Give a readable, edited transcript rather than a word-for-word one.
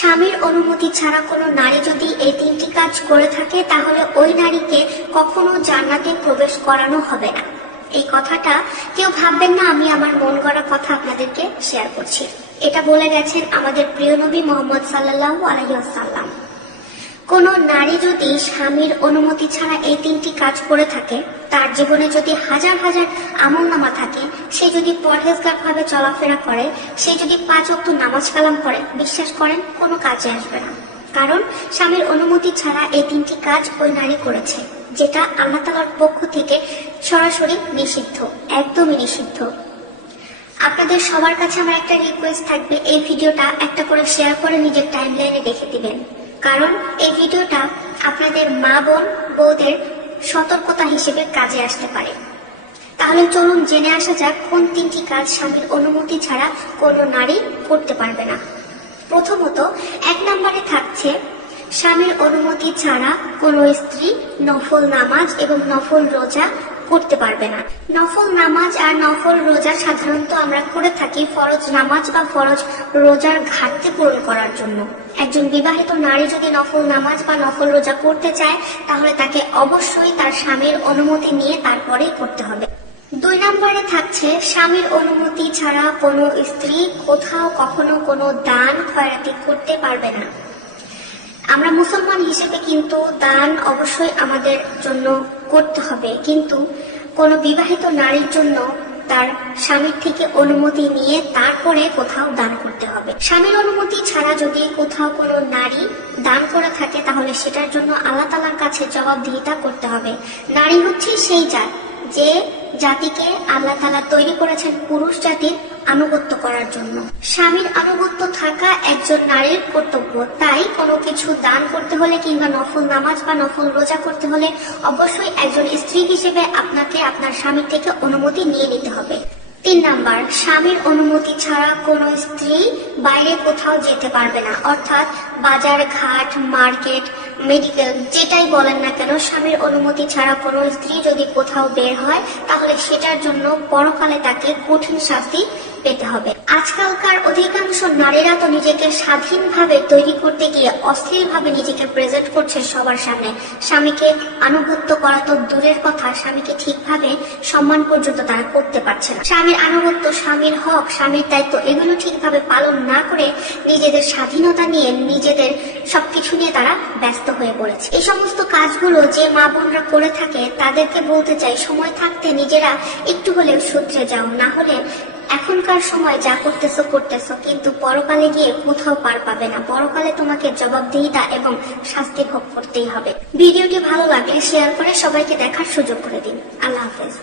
স্বামীর অনুমতি ছাড়া কোনো নারী যদি এই তিনটি কাজ করে থাকে তাহলে ওই নারীকে কখনো জান্নাতে প্রবেশ করানো হবে না। এই কথাটা কেউ ভাববেন না আমি আমার মন গড়া কথা আপনাদেরকে শেয়ার করছি। এটা বলে গেছেন আমাদের প্রিয় নবী মুহাম্মদ সাল্লাল্লাহু আলাইহি ওয়াসাল্লাম। কোন নারী যদি স্বামীর অনুমতি ছাড়া এই তিনটি কাজ করে থাকে, তার জীবনে যদি হাজার হাজার আমলনামা থাকে, সে যদি পরহেজগার ভাবে চলাফেরা করে, সে যদি 5 ওয়াক্ত নামাজ কালাম করে, বিশ্বাস করেন কোনো কাজে আসবে না। কারণ স্বামীর অনুমতি ছাড়া এই তিনটি কাজ ওই নারী করেছে, যেটা আল্লাহ তাআলার পক্ষ থেকে সরাসরি নিষিদ্ধ, একদমই নিষিদ্ধ। আপনাদের সবার কাছে আমার একটা রিকোয়েস্ট থাকবে, এই ভিডিওটা একটা করে শেয়ার করে নিজের টাইমলাইনে রেখে দিবেন। কারণ এই ভিডিওটা আপনাদের মা বোন বউদের সতর্কতা হিসেবে কাজে আসতে পারে। তাহলে চলুন জেনে আসা যাক কোন তিনটি কাজ স্বামীর অনুমতি ছাড়া কোনো নারী করতে পারবে না। প্রথমত 1 নম্বরে থাকছে, স্বামীর অনুমতি ছাড়া কোনো স্ত্রী নফল নামাজ এবং নফল রোজা করতে পারবে না। নফল নামাজ আর নফল রোজা সাধারণত আমরা করে থাকি ফরজ নামাজ বা ফরজ রোজার ঘাটতি পূরণ করার জন্য। একজন বিবাহিত নারী যদি নফল নামাজ বা নফল রোজা করতে চায় তাহলে তাকে অবশ্যই তার স্বামীর অনুমতি নিয়ে তারপরেই করতে হবে। 2 নম্বরে থাকছে, স্বামীর অনুমতি ছাড়া কোনো স্ত্রী কোথাও কখনো কোনো দান খয়রাতি করতে পারবে না। আমরা মুসলমান হিসেবে কিন্তু দান অবশ্যই আমাদের জন্য করতে হবে, কিন্তু কোনো বিবাহিত নারীর জন্য তার স্বামীর থেকে অনুমতি নিয়ে তারপরে কোথাও দান করতে হবে। স্বামীর অনুমতি ছাড়া যদি কোথাও কোনো নারী দান করে থাকে তাহলে সেটার জন্য আল্লাহ তাআলার কাছে জবাবদিহিতা করতে হবে। নারী হচ্ছে সেই জাত যে জাতিকে আল্লাহ তাআলা তৈরি করেছেন পুরুষ জাতির আনুগত্য করার জন্য। স্বামীর আনুগত্য থাকা একজন নারীর কর্তব্য। তাই কোনো কিছু দান করতে হলে কিংবা নফল নামাজ বা নফল রোজা করতে হলে অবশ্যই একজন স্ত্রী হিসেবে আপনাকে আপনার স্বামীর থেকে অনুমতি নিয়ে নিতে হবে। 3 নাম্বার, স্বামীর অনুমতি ছাড়া কোনো স্ত্রী বাইরে কোথাও যেতে পারবে না। অর্থাৎ বাজার ঘাট, মার্কেট, মেডিকেল, যেটাই বলেন না কেন, স্বামীর অনুমতি ছাড়া কোনো স্ত্রী যদি কোথাও বের হয় তাহলে সেটার জন্য পরকালে তাকে কঠিন শাস্তি পেতে হবে। আজকালকার অধিকাংশ নারীরা তো নিজেকে স্বাধীনভাবে তৈরি করতে গিয়ে অশ্লীলভাবে নিজেকে প্রেজেন্ট করছে সবার সামনে। স্বামীকে আনুগত্য করা তো দূরের কথা, স্বামীকে ঠিকভাবে সম্মান পর্যন্ত তারা করতে পারছে না। স্বামীর আনুগত্য, স্বামীর হক, স্বামীর দায়িত্ব এগুলো ঠিকভাবে পালন না করে নিজেদের স্বাধীনতা নিয়ে, নিজেদের সবকিছু নিয়ে তারা ব্যস্ত হয়ে পড়েছে। এই সমস্ত কাজগুলো যে মা বোনরা করে থাকে তাদেরকে বলতে চাই, সময় থাকতে নিজেরা একটু হলেও শুধরে যাও, না হলে এখনকার সময় যা করতেছো কিন্তু পরকালে গিয়ে কোথাও পার পাবে না। পরকালে তোমাকে জবাবদিহিতা এবং শাস্তি ভোগ করতেই হবে। ভিডিওটি ভালো লাগলে শেয়ার করে সবাইকে দেখার সুযোগ করে দিন। আল্লাহ হাফেজ।